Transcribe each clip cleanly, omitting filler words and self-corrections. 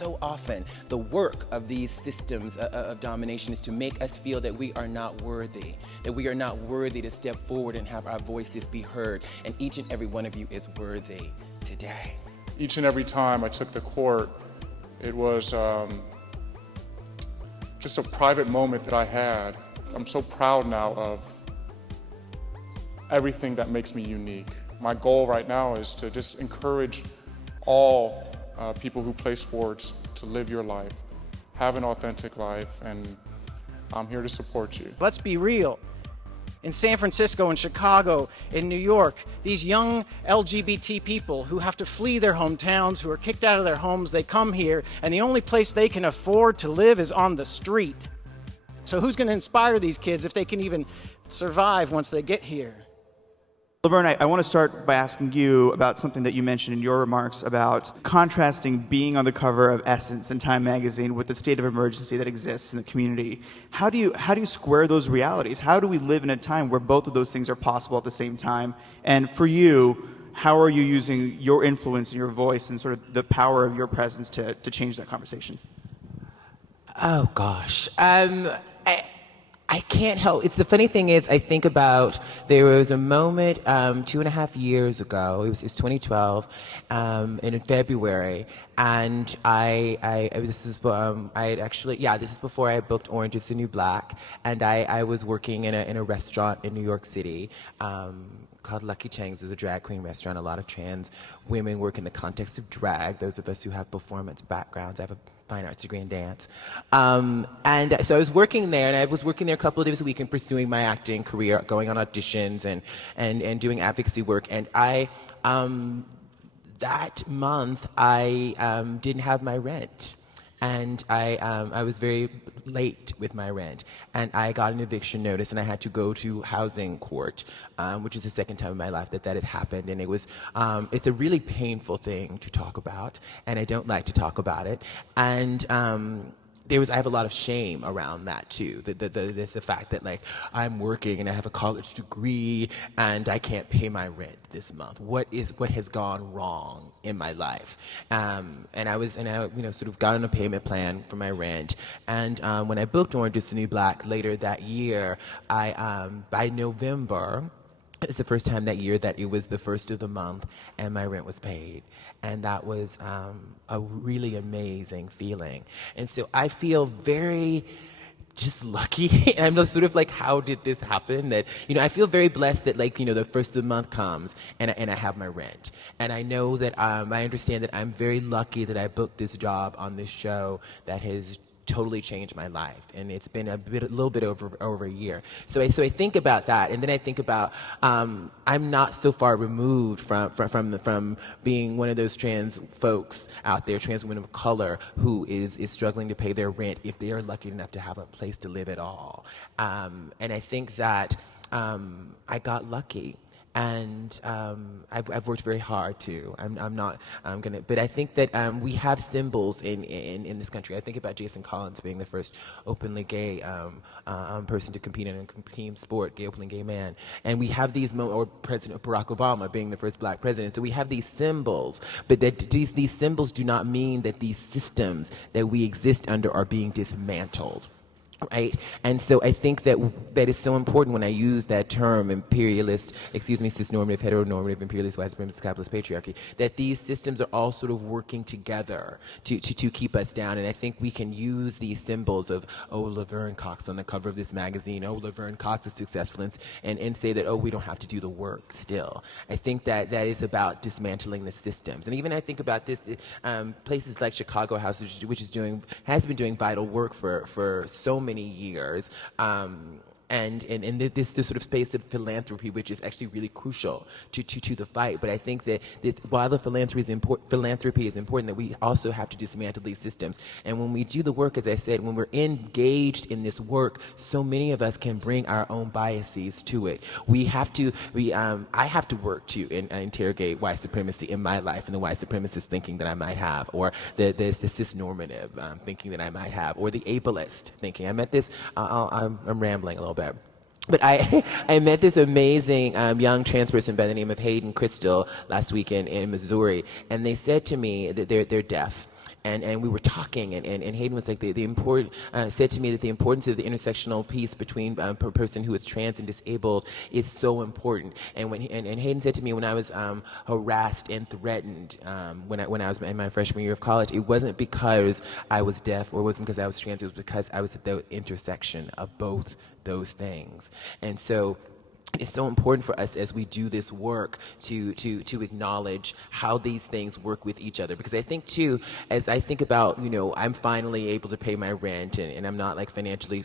so often the work of these systems of domination is to make us feel that we are not worthy, to step forward and have our voices be heard. And each and every one of you is worthy today. Each and every time I took the court, it was just a private moment that I had. I'm so proud now of everything that makes me unique. My goal right now is to just encourage all people who play sports to live your life, have an authentic life, and I'm here to support you. Let's be real. In San Francisco, in Chicago, in New York, these young LGBT people who have to flee their hometowns, who are kicked out of their homes, they come here, and the only place they can afford to live is on the street. So who's going to inspire these kids if they can even survive once they get here? Laverne, I want to start by asking you about something that you mentioned in your remarks about contrasting being on the cover of Essence and Time magazine with the state of emergency that exists in the community. How do you square those realities? How do we live in a time where both of those things are possible at the same time? And for you, how are you using your influence and your voice and sort of the power of your presence to change that conversation? Oh gosh. I can't help. It's the funny thing is, I think about, there was a moment 2.5 years ago. It was 2012, in February, and this is before I booked Orange Is the New Black, and I was working in a restaurant in New York City. Called Lucky Chang's. It's a drag queen restaurant. A lot of trans women work in the context of drag. Those of us who have performance backgrounds. I have a fine arts degree in dance. And so I was working there, and I was working there a couple of days a week and pursuing my acting career, going on auditions and doing advocacy work. And that month, I didn't have my rent. And I was very late with my rent, and I got an eviction notice, and I had to go to housing court, which is the second time in my life that had happened, and it was it's a really painful thing to talk about, and I don't like to talk about it, and I have a lot of shame around that too. The fact that like I'm working and I have a college degree and I can't pay my rent this month. What has gone wrong in my life? And I sort of got on a payment plan for my rent. And when I booked Orange Is the New Black later that year, by November, it's the first time that year that it was the first of the month and my rent was paid. And that was a really amazing feeling. And so I feel very just lucky. And I'm just sort of like, how did this happen? That, I feel very blessed that the first of the month comes and I have my rent. And I know that I understand that I'm very lucky that I booked this job on this show that has totally changed my life, and it's been a little bit over a year. So I think about that, and then I think about I'm not so far removed from being one of those trans folks out there, trans women of color, who is struggling to pay their rent if they are lucky enough to have a place to live at all. And I think that I got lucky. And I've worked very hard too. But I think that we have symbols in this country. I think about Jason Collins being the first openly gay person to compete in a team sport, gay openly gay man. And we have these, or President Barack Obama being the first black president. So we have these symbols, but that these symbols do not mean that these systems that we exist under are being dismantled. Right? And so I think that is so important when I use that term, cisnormative, heteronormative, imperialist, white supremacist, capitalist patriarchy, that these systems are all sort of working together to keep us down. And I think we can use these symbols of, Laverne Cox on the cover of this magazine, Laverne Cox is successful, and say that, we don't have to do the work still. I think that is about dismantling the systems. And even I think about this, places like Chicago House, which has been doing vital work for so many years, and this sort of space of philanthropy, which is actually really crucial to the fight. But I think that while the philanthropy is important, that we also have to dismantle these systems. And when we do the work, as I said, when we're engaged in this work, so many of us can bring our own biases to it. I have to work to interrogate white supremacy in my life and the white supremacist thinking that I might have, or the cisnormative thinking that I might have, or the ableist thinking. I met this. I'm rambling a little bit. But I met this amazing young trans person by the name of Hayden Crystal last weekend in Missouri, and they said to me that they're deaf. and we were talking, and Hayden was like, the important, said to me that the importance of the intersectional piece between a person who is trans and disabled is so important. And and Hayden said to me when I was harassed and threatened when I was in my freshman year of college, it wasn't because I was deaf or it wasn't because I was trans, it was because I was at the intersection of both those things. And so it's so important for us as we do this work to acknowledge how these things work with each other. Because I think too, as I think about, I'm finally able to pay my rent and I'm not like financially,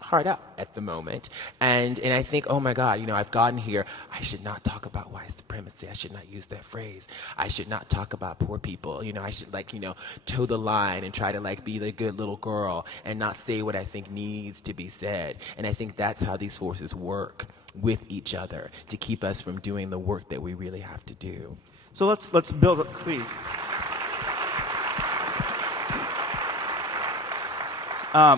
hard up at the moment. And I think, oh my God, I've gotten here. I should not talk about white supremacy. I should not use that phrase. I should not talk about poor people. I should toe the line and try to be the good little girl and not say what I think needs to be said. And I think that's how these forces work with each other to keep us from doing the work that we really have to do. So let's build up, please.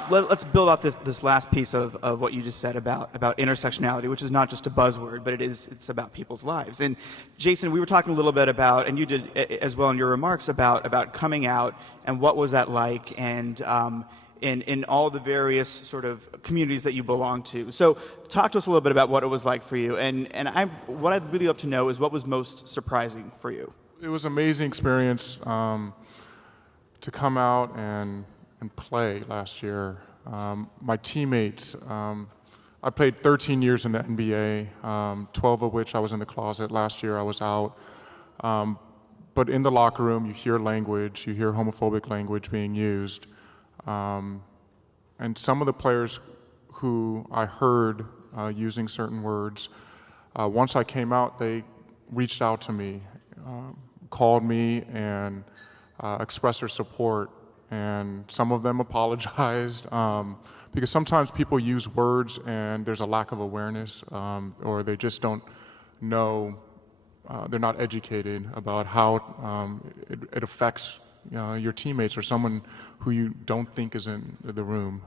Let's build out this last piece of what you just said about intersectionality, which is not just a buzzword, but it's about people's lives. And Jason, we were talking a little bit about, and you did as well in your remarks, about coming out and what was that like, and in all the various sort of communities that you belong to. So talk to us a little bit about what it was like for you. And what I'd really love to know is what was most surprising for you. It was an amazing experience to come out and play last year. My teammates, I played 13 years in the NBA, 12 of which I was in the closet. Last year I was out. But in the locker room, you hear language, you hear homophobic language being used. And some of the players who I heard using certain words, once I came out, they reached out to me, called me and expressed their support. And some of them apologized because sometimes people use words and there's a lack of awareness or they just don't know, they're not educated about how it affects your teammates or someone who you don't think is in the room.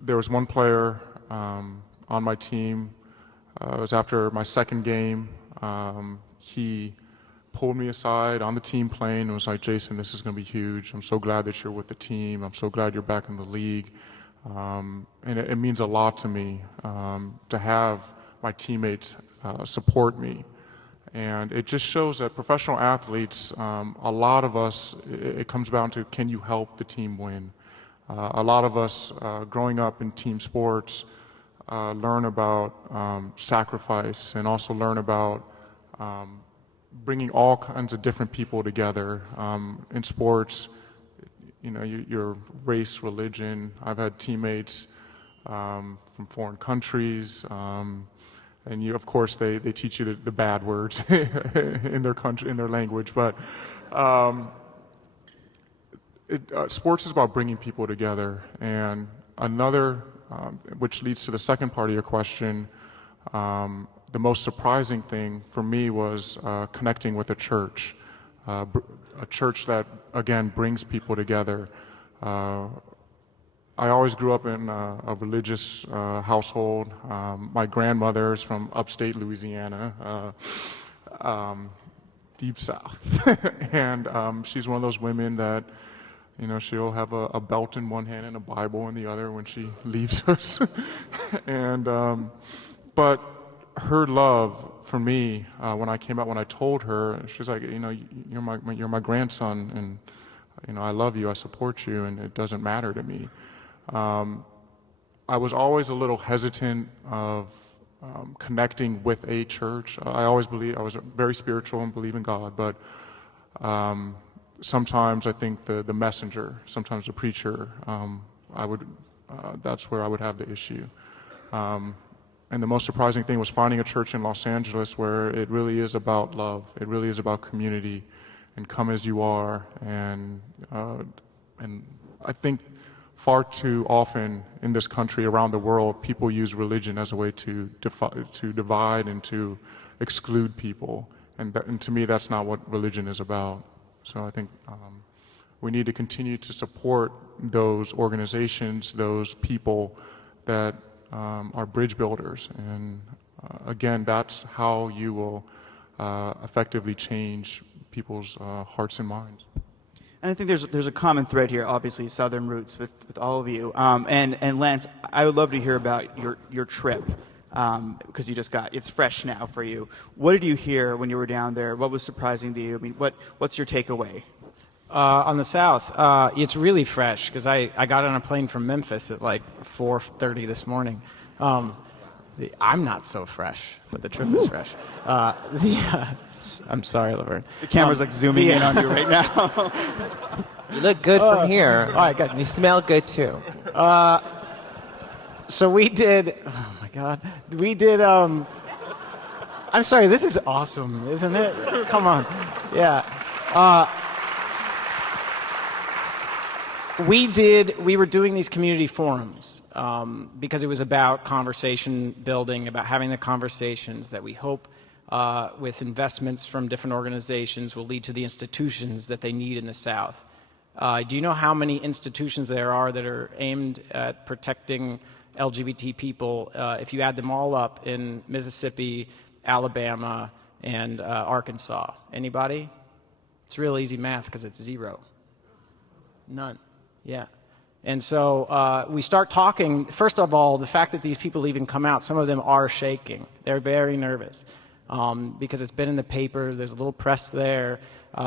There was one player on my team, it was after my second game, he pulled me aside on the team plane and was like, Jason, this is going to be huge. I'm so glad that you're with the team. I'm so glad you're back in the league. And it means a lot to me to have my teammates support me. And it just shows that professional athletes, a lot of us, it comes down to, can you help the team win? A lot of us growing up in team sports learn about sacrifice and also learn about bringing all kinds of different people together. In sports, your race, religion. I've had teammates from foreign countries, and of course, they teach you the bad words in their country, in their language. But sports is about bringing people together. And another, which leads to the second part of your question, the most surprising thing for me was connecting with a church that, again, brings people together. I always grew up in a religious household. My grandmother is from upstate Louisiana, deep south. And she's one of those women that, she'll have a belt in one hand and a Bible in the other when she leaves us. And, but her love for me, when I came out, when I told her, she's like, you're my grandson, and I love you, I support you, and it doesn't matter to me. I was always a little hesitant of connecting with a church. I always believe, I was very spiritual and believe in God, but sometimes I think the messenger, sometimes the preacher, that's where I would have the issue. And the most surprising thing was finding a church in Los Angeles where it really is about love. It really is about community and come as you are. And I think far too often in this country, around the world, people use religion as a way to divide and to exclude people. And to me, that's not what religion is about. So I think we need to continue to support those organizations, those people that are bridge builders. And again, that's how you will effectively change people's hearts and minds. And I think there's a common thread here, obviously Southern roots with all of you. And Lance, I would love to hear about your trip, because it's fresh now for you. What did you hear when you were down there? What was surprising to you? I mean, what's your takeaway? On the South, it's really fresh because I got on a plane from Memphis at like 4:30 this morning. I'm not so fresh, but the trip is fresh. I'm sorry, Laverne. The camera's like zooming in on you right now. You look good from here. All right, good. You smell good too. So we did. Oh my God, we did. I'm sorry. This is awesome, isn't it? Come on. Yeah. We were doing these community forums because it was about conversation building, about having the conversations that we hope with investments from different organizations will lead to the institutions that they need in the South. Do you know how many institutions there are that are aimed at protecting LGBT people if you add them all up in Mississippi, Alabama, and Arkansas? Anybody? It's real easy math because it's zero. None. Yeah. And so we start talking. First of all, the fact that these people even come out, some of them are shaking. They're very nervous because it's been in the paper. There's a little press there.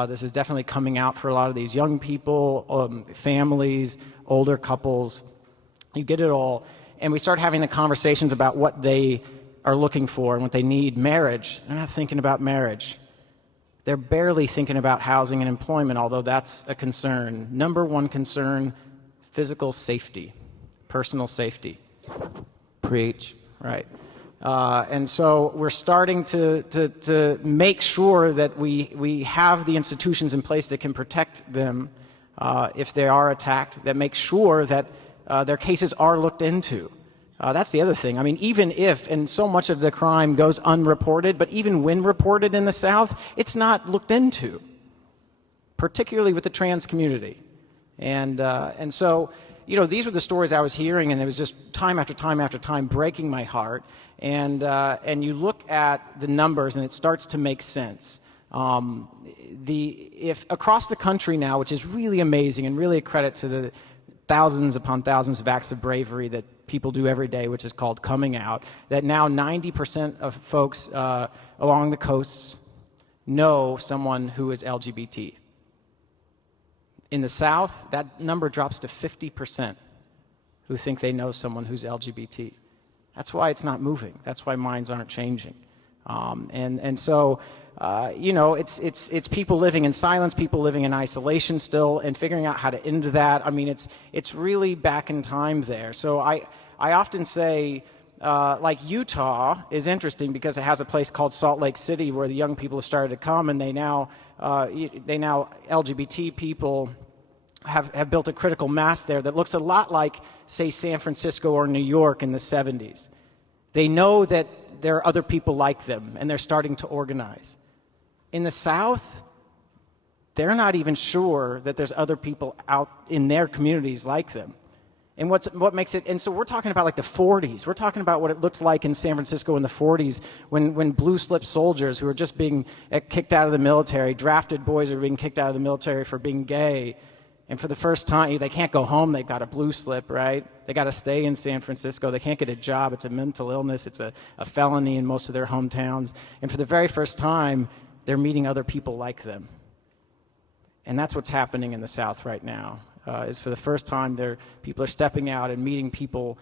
This is definitely coming out for a lot of these young people, families, older couples. You get it all. And we start having the conversations about what they are looking for and what they need. Marriage. They're not thinking about marriage. They're barely thinking about housing and employment, although that's a concern. Number one concern, physical safety, personal safety. Preach. Right. And so we're starting to make sure that we have the institutions in place that can protect them if they are attacked, that make sure that their cases are looked into. That's the other thing. I mean, even if, and so much of the crime goes unreported, but even when reported in the South, it's not looked into, particularly with the trans community. And so, you know, these were the stories I was hearing, and it was just time after time after time breaking my heart. And you look at the numbers, and it starts to make sense. If across the country now, which is really amazing and really a credit to the thousands upon thousands of acts of bravery that people do every day, which is called coming out, that now 90% of folks along the coasts know someone who is LGBT. In the South, that number drops to 50% who think they know someone who's LGBT. That's why it's not moving. That's why minds aren't changing. So, you know, it's people living in silence, people living in isolation still, and figuring out how to end that. I mean, it's really back in time there. So I often say, like Utah is interesting because it has a place called Salt Lake City where the young people have started to come, and they now LGBT people have built a critical mass there that looks a lot like, say, San Francisco or New York in the 70s. They know that there are other people like them, and they're starting to organize. In the South, they're not even sure that there's other people out in their communities like them. And what makes it, and so we're talking about like the 40s. We're talking about what it looked like in San Francisco in the 40s when blue slip soldiers who were just being kicked out of the military, drafted boys who were being kicked out of the military for being gay. And for the first time, they can't go home, they've got a blue slip, right? They got to stay in San Francisco. They can't get a job. It's a mental illness. It's a felony in most of their hometowns. And for the very first time, they're meeting other people like them. And that's what's happening in the South right now, is for the first time, people are stepping out and meeting people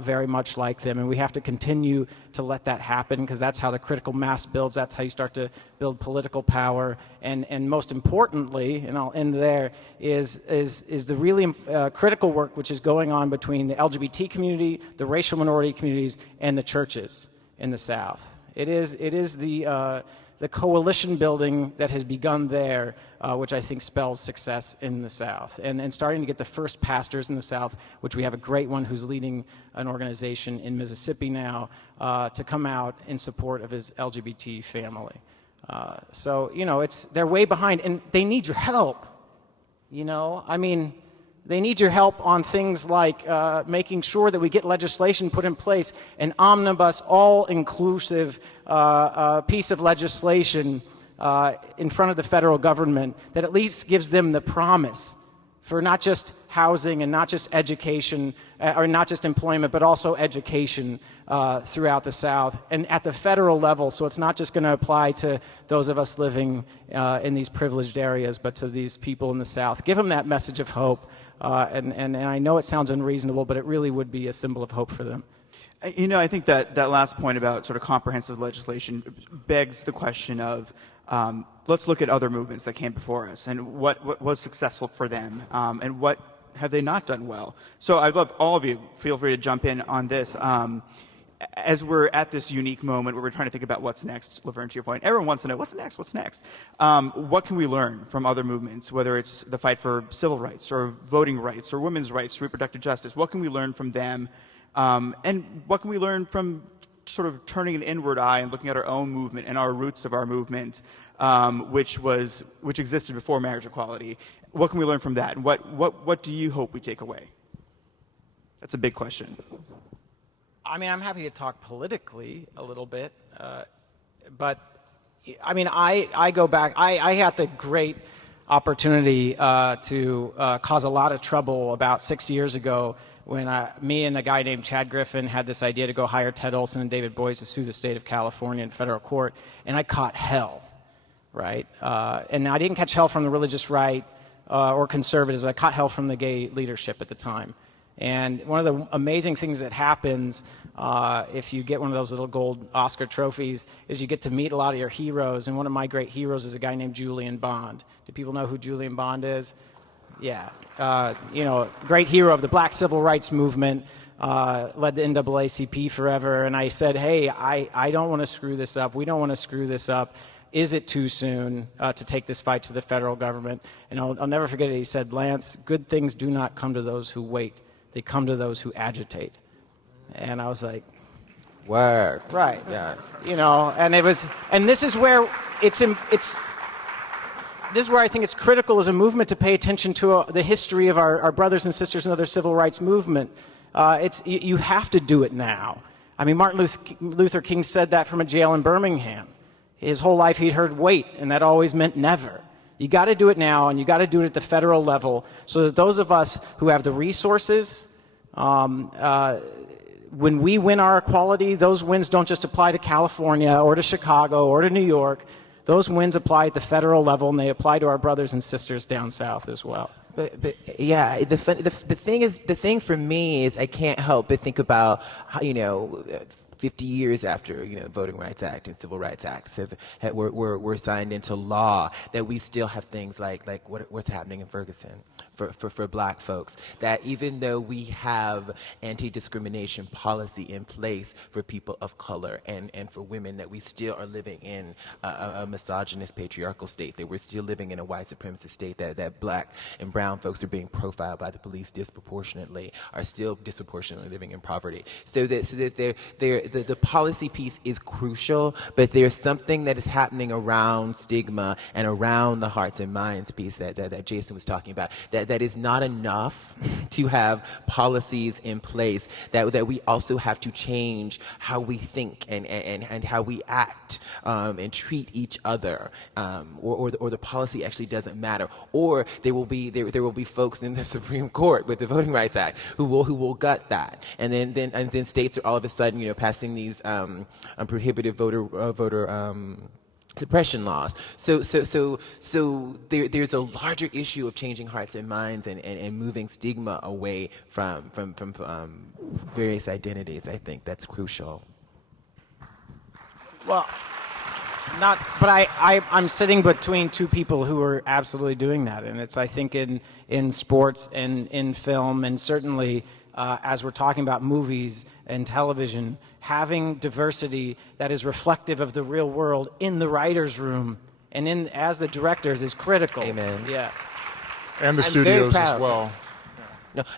very much like them. And we have to continue to let that happen because that's how the critical mass builds. That's how you start to build political power. And most importantly, and I'll end there, is the really critical work which is going on between the LGBT community, the racial minority communities, and the churches in the South. It is the coalition building that has begun there, which I think spells success in the South. And starting to get the first pastors in the South, which we have a great one who's leading an organization in Mississippi now, to come out in support of his LGBT family. So, you know, they're way behind, and they need your help. You know, I mean, they need your help on things like making sure that we get legislation put in place, an omnibus, all-inclusive piece of legislation in front of the federal government that at least gives them the promise for not just housing and not just education, or not just employment, but also education throughout the South and at the federal level. So it's not just going to apply to those of us living in these privileged areas, but to these people in the South. Give them that message of hope. And I know it sounds unreasonable, but it really would be a symbol of hope for them. You know, I think that last point about sort of comprehensive legislation begs the question of, let's look at other movements that came before us and what was successful for them, and what have they not done well. So I'd love all of you, feel free to jump in on this. As we're at this unique moment where we're trying to think about what's next, Laverne, to your point, everyone wants to know what's next, what's next? What can we learn from other movements, whether it's the fight for civil rights or voting rights or women's rights, reproductive justice? What can we learn from them? And what can we learn from sort of turning an inward eye and looking at our own movement and our roots of our movement, which existed before marriage equality? What can we learn from that? And what do you hope we take away? That's a big question. I mean, I'm happy to talk politically a little bit, but I mean, I go back. I had the great opportunity to cause a lot of trouble about 6 years ago when me and a guy named Chad Griffin had this idea to go hire Ted Olson and David Boies to sue the state of California in federal court, and I caught hell, right? And I didn't catch hell from the religious right or conservatives. I caught hell from the gay leadership at the time. And one of the amazing things that happens if you get one of those little gold Oscar trophies is you get to meet a lot of your heroes. And one of my great heroes is a guy named Julian Bond. Do people know who Julian Bond is? Yeah. You know, great hero of the Black Civil Rights Movement, led the NAACP forever. And I said, hey, I don't want to screw this up. We don't want to screw this up. Is it too soon to take this fight to the federal government? And I'll never forget it. He said, Lance, good things do not come to those who wait. They come to those who agitate. And I was like, Work. right. Yes. You know, and this is where this is where I think it's critical as a movement to pay attention to the history of our brothers and sisters in other civil rights movement. You have to do it now. I mean, Martin Luther King said that from a jail in Birmingham. His whole life he'd heard wait, and that always meant never. You got to do it now, and you got to do it at the federal level so that those of us who have the resources, when we win our equality, those wins don't just apply to California or to Chicago or to New York. Those wins apply at the federal level, and they apply to our brothers and sisters down south as well. But yeah, the thing for me is I can't help but think about how, 50 years after, Voting Rights Act and Civil Rights Acts were signed into law, that we still have things like what's happening in Ferguson for black folks, that even though we have anti-discrimination policy in place for people of color and for women, that we still are living in a misogynist patriarchal state, that we're still living in a white supremacist state, that black and brown folks are being profiled by the police disproportionately, are still disproportionately living in poverty. So that the policy piece is crucial, but there's something that is happening around stigma and around the hearts and minds piece that Jason was talking about, that is not enough to have policies in place, that we also have to change how we think and how we act and treat each other, or the policy actually doesn't matter, or there will be folks in the Supreme Court with the Voting Rights Act who will gut that, and then states are all of a sudden passing these prohibitive voter suppression laws. So there's a larger issue of changing hearts and minds and moving stigma away from various identities. I think that's crucial. Well, I'm sitting between two people who are absolutely doing that, and it's, I think, in sports and in film, and certainly as we're talking about movies and television, having diversity that is reflective of the real world in the writer's room and as the directors is critical. Amen. Yeah. And the I'm studios very as proud. well.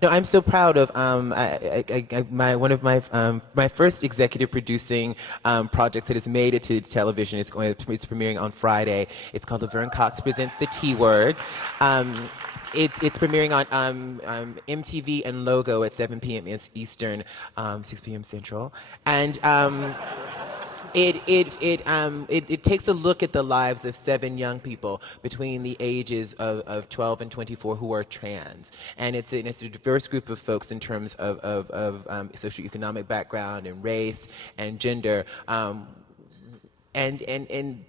No, I'm so proud of one of my first executive producing projects that has made it to television. It's premiering on Friday. It's called Laverne Cox Presents the T Word. It's premiering on MTV and Logo at 7 p.m. Eastern, 6 p.m. Central, and It takes a look at the lives of 7 young people between the ages of 12 and 24 who are trans, and it's a diverse group of folks in terms of socioeconomic background and race and gender, and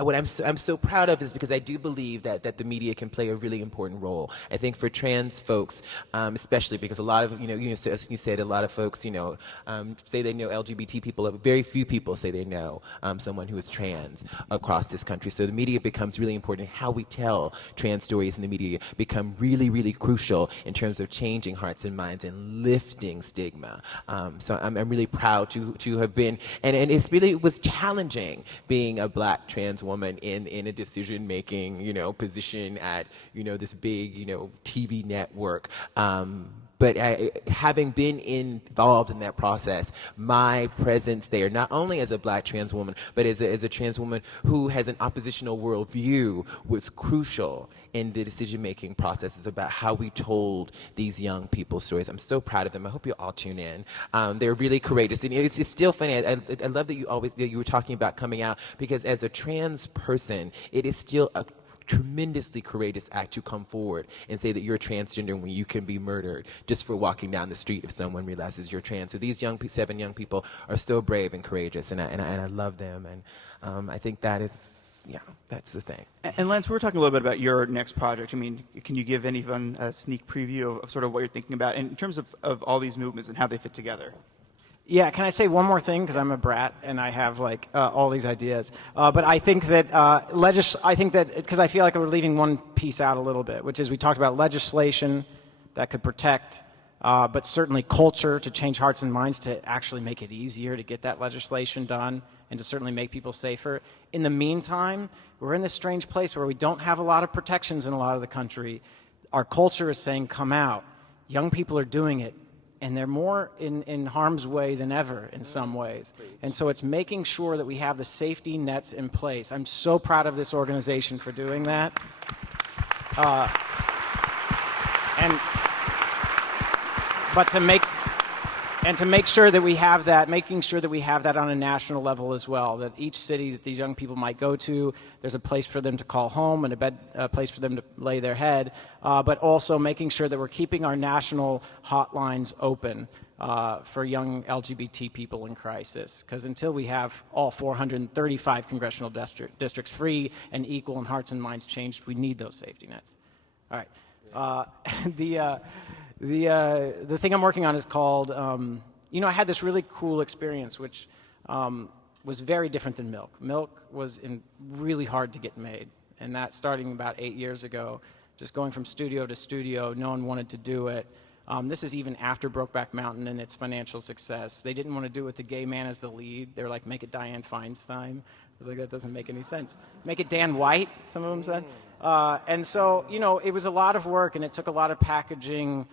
what I'm so proud of is because I do believe that the media can play a really important role. I think for trans folks, especially because a lot of, as you said, a lot of folks, say they know LGBT people, but very few people say they know someone who is trans across this country. So the media becomes really important. How we tell trans stories in the media become really, really crucial in terms of changing hearts and minds and lifting stigma. So I'm really proud to have been, and it was challenging being a Black trans woman in a decision-making, position at, this big, TV network. But having been involved in that process, my presence there, not only as a Black trans woman, but as a trans woman who has an oppositional worldview, was crucial in the decision-making processes about how we told these young people's stories. I'm so proud of them. I hope you all tune in. They're really courageous. And it's still funny. I love that you were talking about coming out, because as a trans person, it is still a tremendously courageous act to come forward and say that you're transgender when you can be murdered just for walking down the street if someone realizes you're trans. So these 7 young people are so brave and courageous, and I love them, and I think that's the thing. And Lance, we were talking a little bit about your next project. I mean, can you give anyone a sneak preview of sort of what you're thinking about in terms of all these movements and how they fit together? Yeah, can I say one more thing? Because I'm a brat and I have all these ideas. But I think that because I feel like we're leaving one piece out a little bit, which is we talked about legislation that could protect, but certainly culture to change hearts and minds to actually make it easier to get that legislation done and to certainly make people safer. In the meantime, we're in this strange place where we don't have a lot of protections in a lot of the country. Our culture is saying, come out. Young people are doing it. And they're more in harm's way than ever in some ways. And so it's making sure that we have the safety nets in place. I'm so proud of this organization for doing that. To make sure that we have that, making sure that we have that on a national level as well, that each city that these young people might go to, there's a place for them to call home and a place for them to lay their head, but also making sure that we're keeping our national hotlines open for young LGBT people in crisis. Because until we have all 435 congressional districts free and equal and hearts and minds changed, we need those safety nets. All right. The thing I'm working on is called, I had this really cool experience, which was very different than Milk. Milk was really hard to get made, and that starting about 8 years ago, just going from studio to studio, no one wanted to do it. This is even after Brokeback Mountain and its financial success. They didn't want to do it with the gay man as the lead. They were like, make it Dianne Feinstein. I was like, that doesn't make any sense. Make it Dan White, some of them said. And so, it was a lot of work, and it took a lot of packaging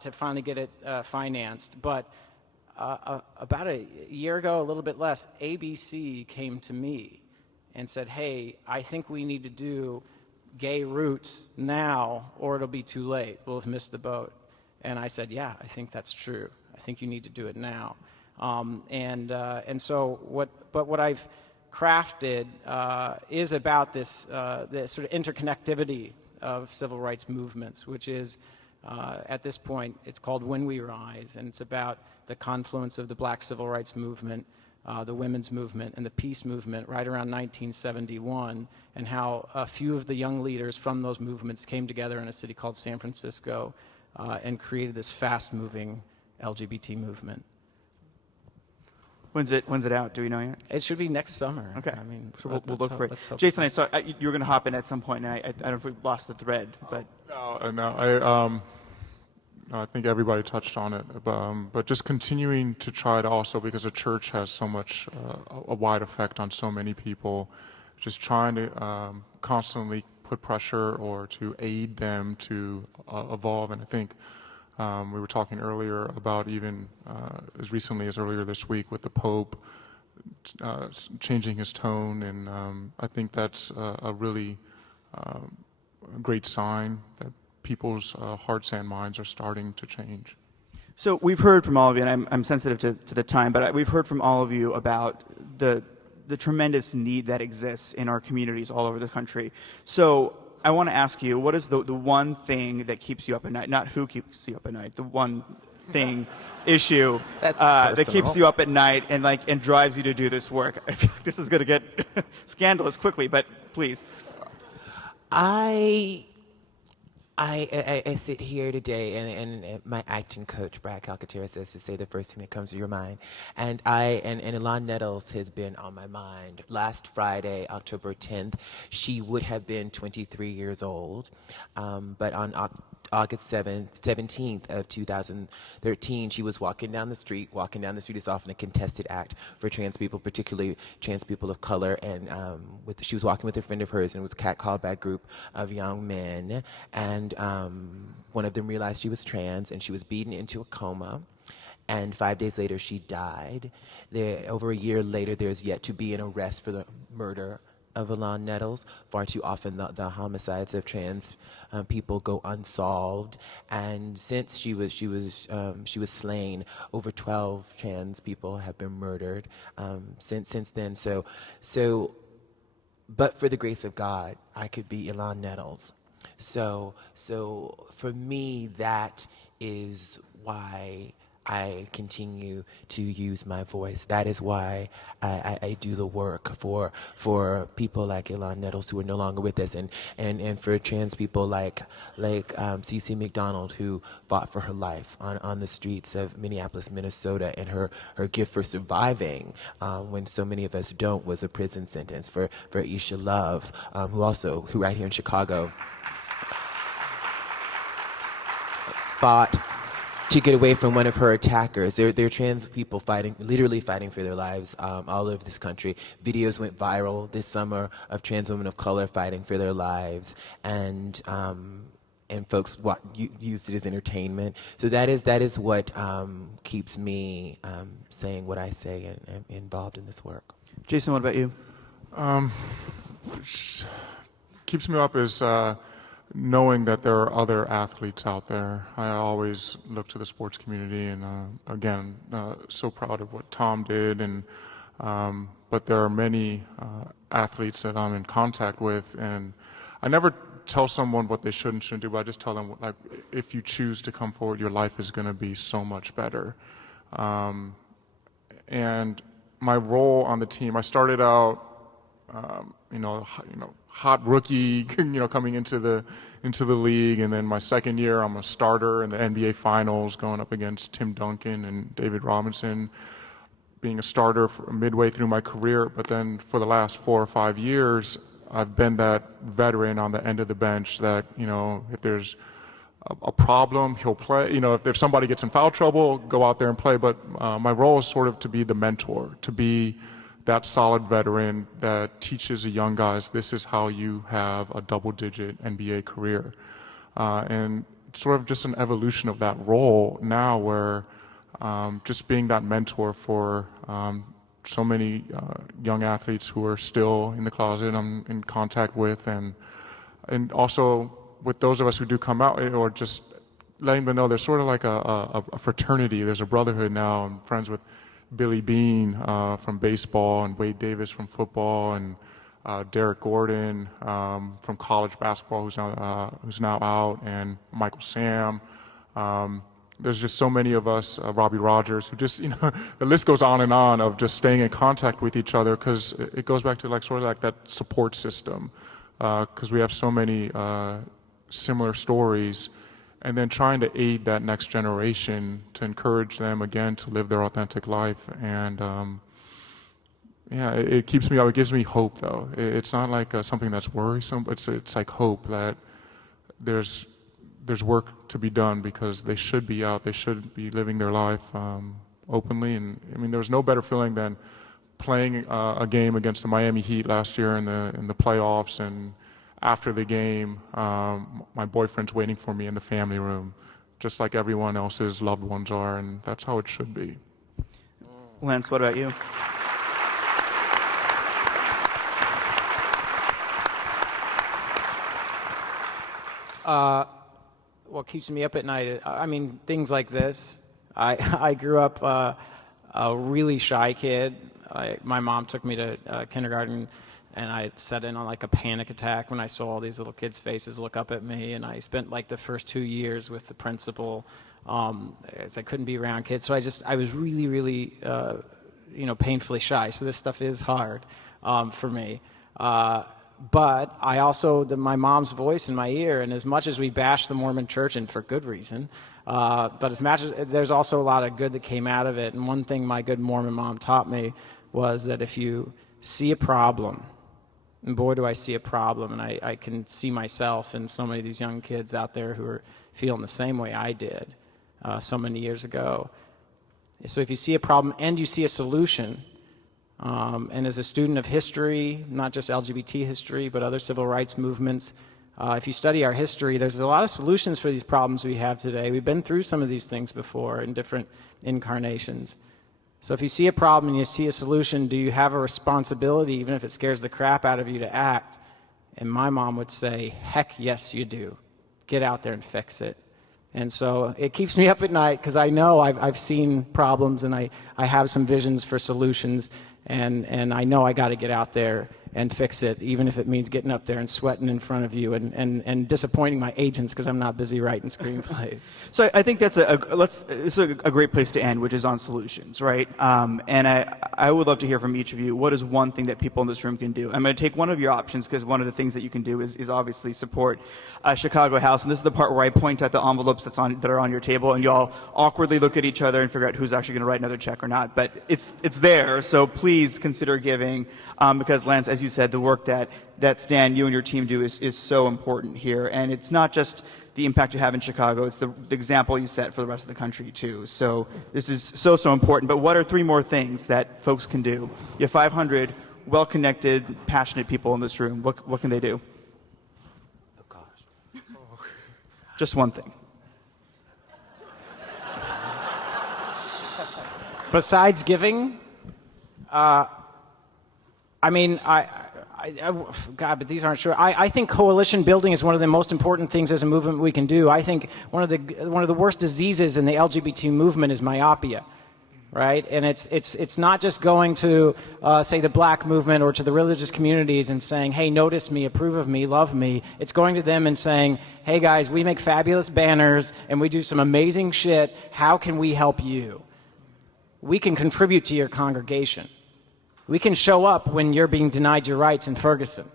to finally get it financed. But about a year ago, a little bit less, ABC came to me and said, hey, I think we need to do Gay Roots now, or it'll be too late. We'll have missed the boat. And I said, yeah, I think that's true. I think you need to do it now. And so what I've crafted is about this sort of interconnectivity of civil rights movements, which is, at this point, it's called When We Rise, and it's about the confluence of the Black civil rights movement, the women's movement, and the peace movement right around 1971, and how a few of the young leaders from those movements came together in a city called San Francisco and created this fast-moving LGBT movement. When's it out? Do we know yet? It should be next summer. Okay. I mean, so we'll look for it. Let's hope Jason, so. I saw you were going to hop in at some point, and I don't know if we lost the thread, but No, I think everybody touched on it, but just continuing to try to also, because the church has so much a wide effect on so many people, just trying to constantly put pressure or to aid them to evolve. And I think we were talking earlier about even as recently as earlier this week with the Pope changing his tone, and I think that's a really great sign that people's hearts and minds are starting to change. So we've heard from all of you, and I'm sensitive to the time, but we've heard from all of you about the the tremendous need that exists in our communities all over the country. So I want to ask you, what is the one thing that keeps you up at night? Not who keeps you up at night, the one thing, issue that keeps you up at night and drives you to do this work. I feel like this is going to get scandalous quickly, but please. I sit here today, and my acting coach, Brad Calcaterra, says to say the first thing that comes to your mind. And Ilan Nettles has been on my mind. Last Friday, October 10th, she would have been 23 years old. But on August 17th of 2013, she was walking down the street. Walking down the street is often a contested act for trans people, particularly trans people of color. And she was walking with a friend of hers, and was catcalled by a group of young men. And one of them realized she was trans, and she was beaten into a coma. And 5 days later, she died. Over a year later, there's yet to be an arrest for the murder of Ilan Nettles. Far too often, the homicides of trans people go unsolved. And since she was slain, over 12 trans people have been murdered since then. So, but for the grace of God, I could be Ilan Nettles. So for me, that is why I continue to use my voice. That is why I do the work for people like Ilan Nettles, who are no longer with us, and for trans people like Cece McDonald, who fought for her life on the streets of Minneapolis, Minnesota, and her gift for surviving when so many of us don't was a prison sentence. For Isha Love, who right here in Chicago fought to get away from one of her attackers. There are trans people literally fighting for their lives all over this country. Videos went viral this summer of trans women of color fighting for their lives, and folks used it as entertainment. So that is what keeps me saying what I say and involved in this work. Jason, what about you? Keeps me up is knowing that there are other athletes out there. I always look to the sports community, and again, so proud of what Tom did. And but there are many athletes that I'm in contact with, and I never tell someone what they should and shouldn't do, but I just tell them, like, if you choose to come forward, your life is going to be so much better. And my role on the team, I started out, hot rookie, coming into the league, and then my second year, I'm a starter in the NBA Finals, going up against Tim Duncan and David Robinson, being a starter midway through my career. But then for the last 4 or 5 years, I've been that veteran on the end of the bench that, if there's a problem, he'll play. If somebody gets in foul trouble, go out there and play. But my role is sort of to be the mentor, to be that solid veteran that teaches the young guys, this is how you have a double-digit NBA career. And it's sort of just an evolution of that role now, where just being that mentor for so many young athletes who are still in the closet I'm in contact with, and also with those of us who do come out, or just letting them know there's sort of like a fraternity. There's a brotherhood now. I'm friends with Billy Bean from baseball, and Wade Davis from football, and Derek Gordon from college basketball, who's now out, and Michael Sam. There's just so many of us, Robbie Rogers, who just, the list goes on and on of just staying in contact with each other, because it goes back to sort of like that support system, because we have so many similar stories, and then trying to aid that next generation to encourage them again to live their authentic life. And it keeps me up. It gives me hope, though. It's not like something that's worrisome. It's like hope that there's work to be done, because they should be out. They should be living their life openly. And I mean, there was no better feeling than playing a game against the Miami Heat last year in the playoffs, and after the game, my boyfriend's waiting for me in the family room, just like everyone else's loved ones are, and that's how it should be. Lance, what about you? What keeps me up at night, I mean, things like this. I grew up a really shy kid. my mom took me to kindergarten, and I set in on like a panic attack when I saw all these little kids' faces look up at me. And I spent like the first 2 years with the principal, as I couldn't be around kids. So I was really, really, painfully shy. So this stuff is hard for me. But I also, my mom's voice in my ear, and as much as we bash the Mormon Church, and for good reason, but as much as there's also a lot of good that came out of it. And one thing my good Mormon mom taught me was that if you see a problem, and boy, do I see a problem, and I can see myself and so many of these young kids out there who are feeling the same way I did so many years ago. So if you see a problem and you see a solution, and as a student of history, not just LGBT history, but other civil rights movements, if you study our history, there's a lot of solutions for these problems we have today. We've been through some of these things before in different incarnations. So if you see a problem and you see a solution, do you have a responsibility, even if it scares the crap out of you, to act? And my mom would say, heck yes, you do. Get out there and fix it. And so it keeps me up at night because I know I've seen problems, and I have some visions for solutions, and I know I got to get out there and fix it, even if it means getting up there and sweating in front of you and disappointing my agents because I'm not busy writing screenplays. So I think that's it's a great place to end, which is on solutions, right? And I would love to hear from each of you. What is one thing that people in this room can do? I'm going to take one of your options because one of the things that you can do is obviously support Chicago House. And this is the part where I point at the envelopes that are on your table, and you all awkwardly look at each other and figure out who's actually going to write another check or not. But it's there, so please consider giving because, Lance, as you said, the work that Stan, you and your team do is so important here. And it's not just the impact you have in Chicago, it's the example you set for the rest of the country, too. So this is so important. But what are 3 more things that folks can do? You have 500 well-connected, passionate people in this room. What can they do? Oh, gosh. Just one thing. Besides giving, God, but these aren't sure. I think coalition building is one of the most important things as a movement we can do. I think one of the worst diseases in the LGBT movement is myopia, right? And it's not just going to say the black movement or to the religious communities and saying, hey, notice me, approve of me, love me. It's going to them and saying, hey guys, we make fabulous banners and we do some amazing shit. How can we help you? We can contribute to your congregation. We can show up when you're being denied your rights in Ferguson,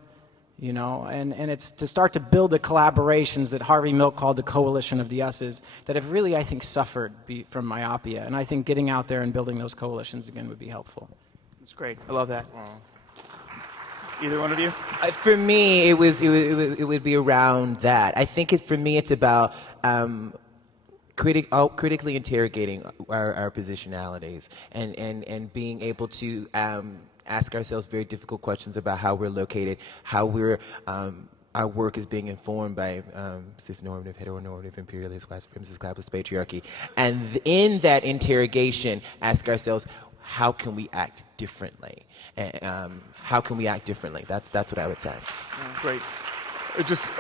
and it's to start to build the collaborations that Harvey Milk called the coalition of the us's that have really, I think, suffered from myopia. And I think getting out there and building those coalitions again would be helpful. That's great. I love that. Wow. Either one of you? For me, it would be around that. I think for me, it's about critically interrogating our positionalities and being able to ask ourselves very difficult questions about how we're located, how our work is being informed by cis-normative, heteronormative, imperialist, white supremacist, capitalist patriarchy. And in that interrogation, ask ourselves, how can we act differently? How can we act differently? That's what I would say. Great. It just...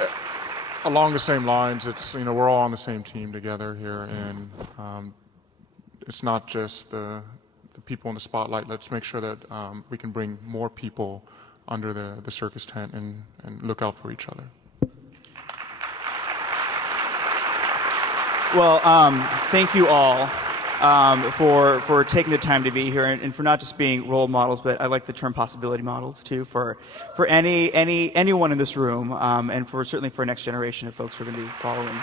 along the same lines, it's, we're all on the same team together here, and it's not just the people in the spotlight. Let's make sure that we can bring more people under the circus tent and look out for each other. Well, thank you all for taking the time to be here and for not just being role models, but I like the term possibility models too for anyone in this room, and certainly for a next generation of folks who are going to be following.